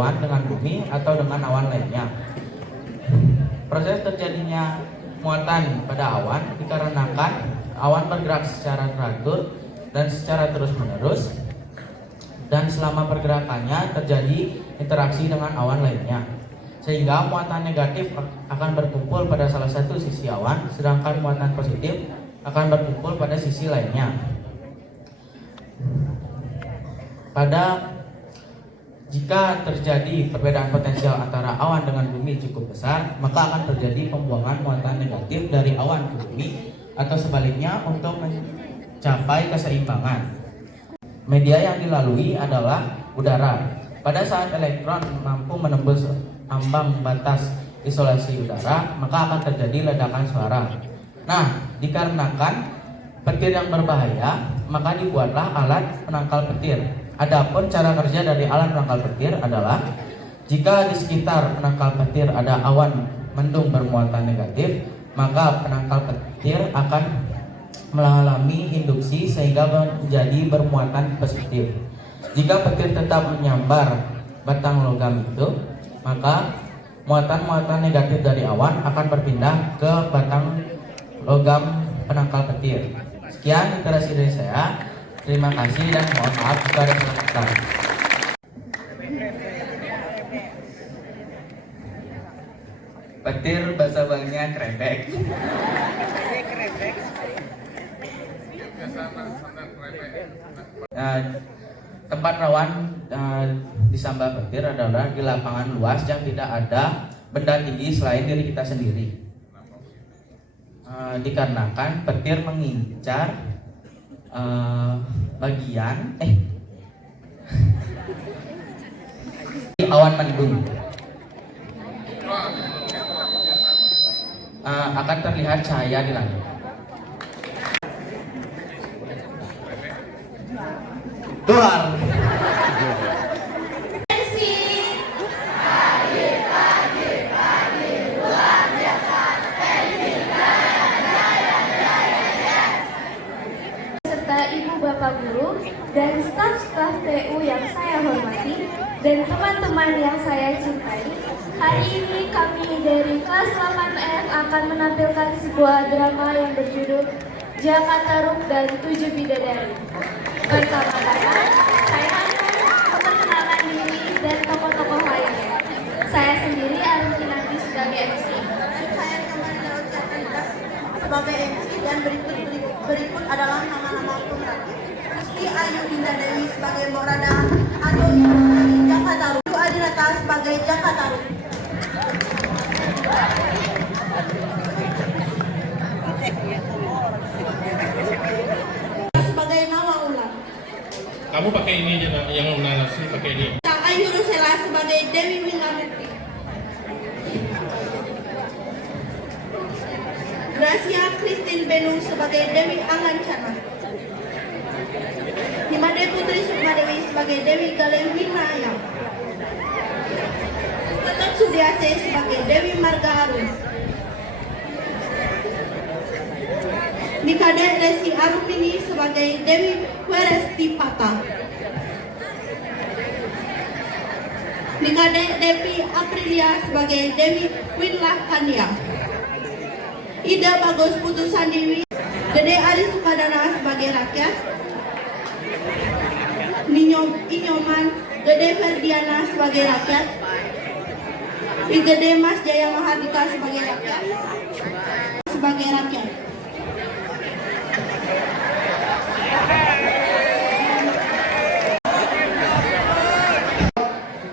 awan dengan bumi atau dengan awan lainnya. Proses terjadinya muatan pada awan dikarenakan awan bergerak secara teratur dan secara terus-menerus, dan selama pergerakannya terjadi interaksi dengan awan lainnya, sehingga muatan negatif akan berkumpul pada salah satu sisi awan, sedangkan muatan positif akan berkumpul pada sisi lainnya. Jika terjadi perbedaan potensial antara awan dengan bumi cukup besar, maka akan terjadi pembuangan muatan negatif dari awan ke bumi atau sebaliknya untuk mencapai keseimbangan. Media yang dilalui adalah udara. Pada saat elektron mampu menembus ambang batas isolasi udara, maka akan terjadi ledakan suara. Nah, dikarenakan petir yang berbahaya, maka dibuatlah alat penangkal petir. Adapun cara kerja dari alat penangkal petir adalah jika di sekitar penangkal petir ada awan mendung bermuatan negatif, maka penangkal petir akan mengalami induksi sehingga menjadi bermuatan positif. Jika petir tetap menyambar batang logam itu, maka muatan-muatan negatif dari awan akan berpindah ke batang logam penangkal petir. Sekian literasi dari saya. Terima kasih dan mohon maaf jika ada kesalahan. Petir bahasa Balinya krebek. Tempat rawan disamba petir adalah di lapangan luas yang tidak ada benda tinggi selain diri kita sendiri. Dikarenakan petir mengincar bagian awan mendung, akan terlihat cahaya di langit. Keluar. Bapak Guru dan staf-staf TU yang saya hormati dan teman-teman yang saya cintai, hari ini kami dari kelas 8F akan menampilkan sebuah drama yang berjudul Jaka Tarub dan 7 Bidadari. Pertama-tama, saya akan memperkenalkan diri dan tokoh-tokoh lainnya. Saya sendiri Arun Kinanti sebagai MC. Saya teman Daud Jatanitas sebagai MC dan berikut adalah nama-nama pemeran. Rizky Ayu Dinda Dewi sebagai Mbok Rada, Ado Ibu Jaka Tarub, Adinata sebagai Jaka Tarub. Sebagai Nawa Ular. Kamu pakai ini yang narasi pakai ini. Ayu Rusela sebagai Dewi Wingamukti. Gracia Christine Benu sebagai Dewi Angancana. Himade Putri Sukmadewi sebagai Dewi Galengwinayam. Tetap Sudiase sebagai Dewi Marga Arun. Nikade Desi Arumini sebagai Dewi Werestipata. Nikade Devi Aprilia sebagai Dewi Winlah Kania. Ida Bagus Putu Sandiwi, Gede Ari Sukadana sebagai rakyat. Inyoman Gede Ferdiana sebagai rakyat. Gede Mas Jaya Mahardika sebagai rakyat.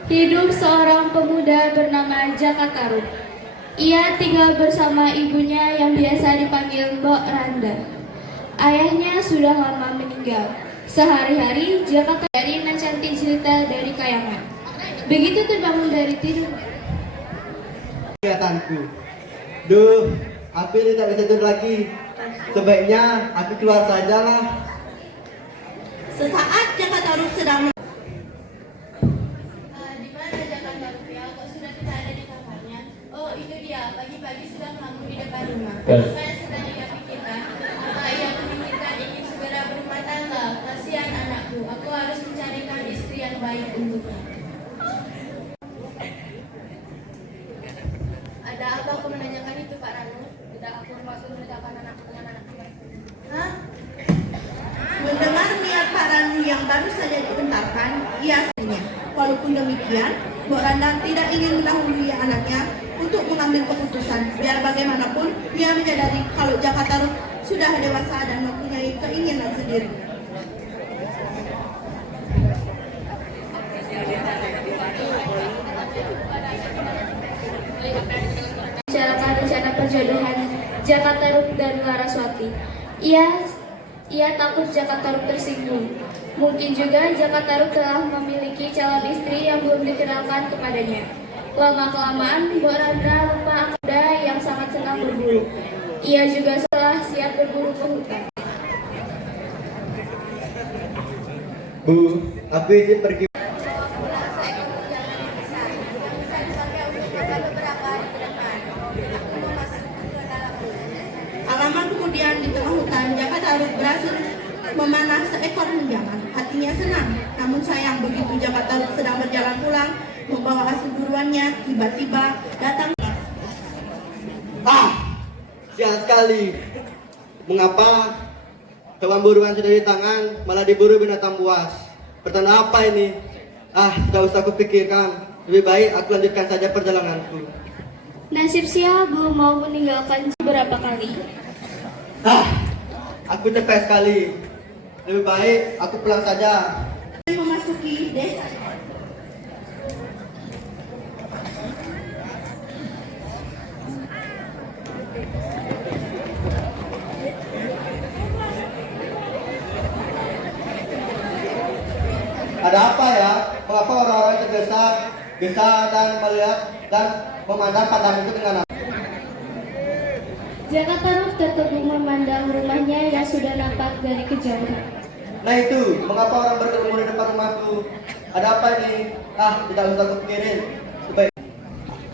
Hidup seorang pemuda bernama Jaka Tarub. Ia tinggal bersama ibunya yang biasa dipanggil Mbok Randa. Ayahnya sudah lama meninggal. Sehari-hari Jaka Tarub mencantik cerita dari kayangan. Begitu terbangun dari tidur. Kegiatanku. Duh, aku ini tak bisa tidur lagi. Sebaiknya aku keluar sajalah. Sesaat Jaka Tarub sedang Itu dia, pagi-pagi sudah ngelamun di depan rumah. Yes. Saya sedang pikirkan, apa ia memikirkan ingin segera berumah tangga. Kasihan anakku, aku harus mencarikan istri yang baik untuknya. baru saja dibentarkan, ia aslinya. Walaupun demikian, Mbok Randa tidak ingin mendahului anaknya untuk mengambil keputusan. Biar bagaimanapun, ia menyadari kalau Jakarta Rup sudah dewasa dan mempunyai keinginan sendiri. Bicarakan rencana perjodohan Jakarta Rup dan Laraswati. Ia takut Jakarta Rup tersinggung. Mungkin juga Jakarta Rup telah memiliki calon istri yang belum dikenalkan kepadanya. Lama-kelamaan, Mbok Randa lupa ada yang sangat senang berburu. Ia juga telah siap berburu ke hutan. Bu, aku izin pergi. Lama kemudian di tengah hutan, Jakarta Rup berhasil memanah seekor menjangan. Hatinya senang, namun sayang begitu Jakarta Rup sedang berjalan pulang, membawa hasil buruannya, tiba-tiba datang. Sial sekali. Mengapa hewan buruan sudah di tangan, malah diburu binatang buas? Pertanda apa ini? Tidak usah aku pikirkan. Lebih baik aku lanjutkan saja perjalananku. Nasib Sia belum mau meninggalkan beberapa kali. Aku capek sekali. Lebih baik aku pulang saja. Memasuki desa. Ada apa ya? Mengapa orang-orang tergesa-gesa dan melihat dan memandang padang itu dengan apa? Jakarta Rup tertegun memandang rumahnya yang sudah nampak dari kejauhan. Nah itu, mengapa orang berkerumun di depan rumahku? Ada apa ini? Tidak usah aku pikirin.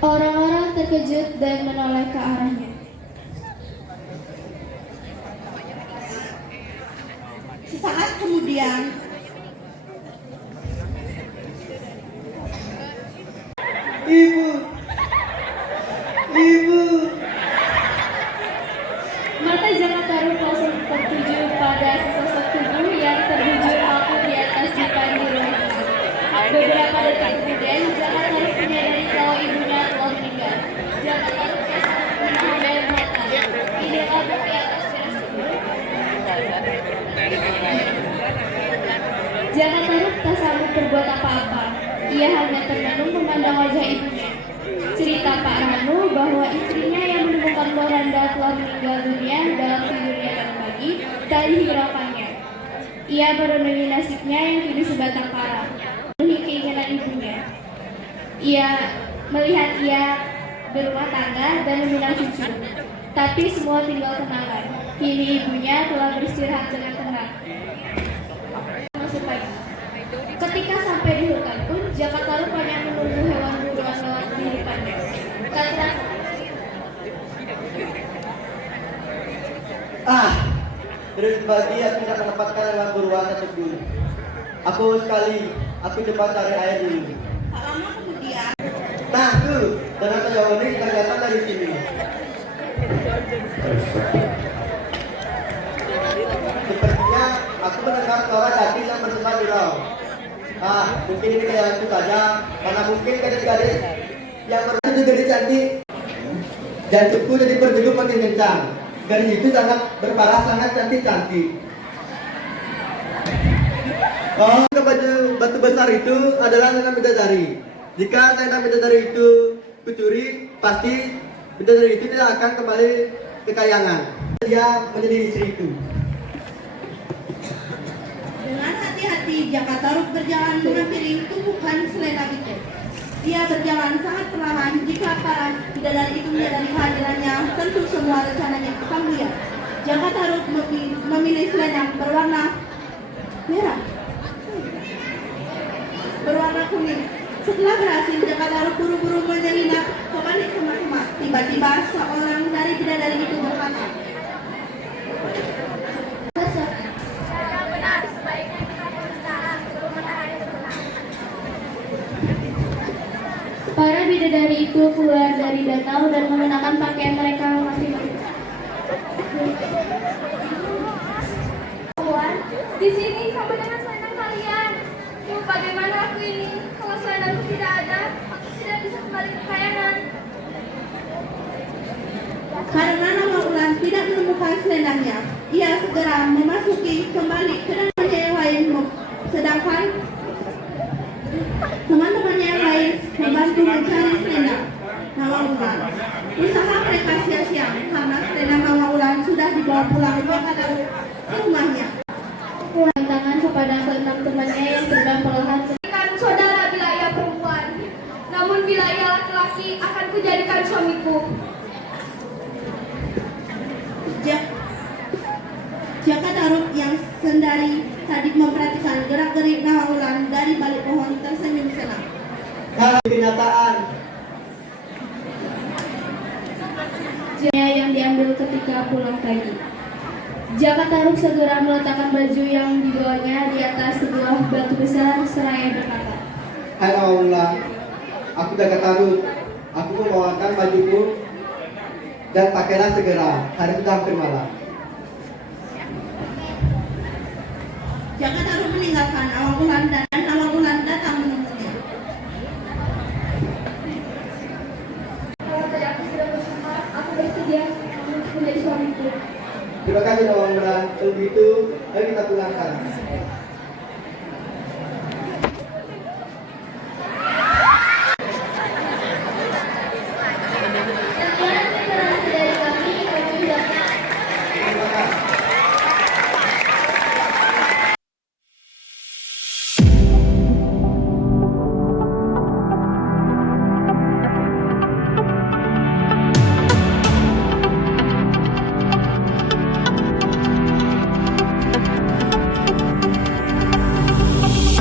Orang-orang terkejut dan menoleh ke arahnya. Sesaat kemudian, Ibu. Mata Jakarta Rup langsung tertuju pada sesosok tubuh yang terbujur kaku di atas dipan di rumah. Beberapa detik kemudian, Jakarta Rup menyadari kalau ibunya telah meninggal. Jakarta Rup sangat menahan air mata. Inilah bukti atas tersebut. Jakarta Rup tak sanggup berbuat apa-apa. Ia hanya termenung memandang wajah ibunya. Cerita Pak Ranu bahwa istrinya yang menemukan Mbok Randa telah meninggal dunia dalam tidurnya tadi pagi tak dihiraukannya. Ia merenungi nasibnya yang kini sebatang kara, memenuhi keinginan ibunya. Ia melihat ia berumah tangga dan meminang cucu, tapi semua tinggal kenangan. Kini ibunya telah beristirahat dengan tenang. Masuk pagi. Ketika sampai di hutan pun, Jakarta Rup hanya menunggu hewan buruan lewat di depannya. Tak terasa. Dari pagi aku tidak mendapatkan hewan buruan satupun. Aku coba cari air dulu. tak lama kemudian, Tuh, danau Toyo ini kelihatan dari sini. Sepertinya aku mendengar suara gadis yang bersembah di laut. Mungkin ini kayakku saja, karena mungkin gadis-gadis yang berbentuk gadis cantik. Jantungku jadi berdegup makin kencang. Gadis itu sangat berparas, sangat cantik-cantik. Ke batu besar itu adalah Nana Bidadari. Jika Nana Bidadari itu kucuri, pasti Bidadari itu tidak akan kembali ke kayangan. Dia menjadi istri itu. dengan hati-hati Jakarta Rup berjalan menghampiri tumpukan selera itu. Dia berjalan sangat perlahan. Jika para bidadari itu menyadari kehadirannya, tentu semua rencananya akan buyar. Jakarta Rup memilih selendang berwarna merah, berwarna kuning. Setelah berhasil, Jakarta Rup buru-buru menyelinap ke balik rumah-rumah. Tiba-tiba seorang dari bidadari itu berkata, Para bidadari itu keluar dari danau dan mengenakan pakaian mereka masing-masing. Di sini sama dengan selendang kalian. bagaimana aku ini? Kalau selendangku tidak ada, aku tidak bisa kembali ke kayangan. Karena Nama Ulan tidak menemukan selendangnya, ia segera memasuki kembali ke temannya yang lain, sedangkan teman-temannya yang lain membantu mencari selendang Nama Ulan. Usaha mereka sia-sia karena selendang Nama Ulan sudah dibawa pulang ke rumahnya. Ulang tangan kepada keenam temannya yang sedang perlahan jadikan saudara bila ia perempuan. Namun bila ia laki-laki akan kujadikan suamiku. Jaka Taruk yang sendari tadi memperhatikan gerak-gerik Nama Ulan dari balik pohon tersenyum senang. Kalau kenyataan, Yang diambil ketika pulang pagi. Jaka Taruk segera meletakkan baju yang dibawanya di atas sebuah batu besar seraya berkata, hai Nama Ulan, aku Jaka Taruk. Aku membawakan bajuku dan pakailah segera. Hari sudah hampir malam. Jaka Taruk meninggalkan Awang Ulan dan Awang Ulan datang menemuinya. kalau tadi aku sudah bersama, aku bersedia untuk menjadi suamiku. Terima kasih Nama Ulan. Kalau begitu, ayo kita pulangkan. Sekian informasi dari kami ucapkan.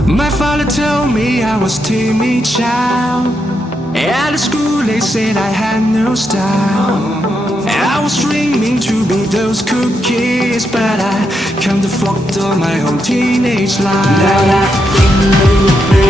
My father told me I was timid child. At school they said I had no style. I was dreaming to be those cool kids, but I can't afford my whole teenage life. Now I've been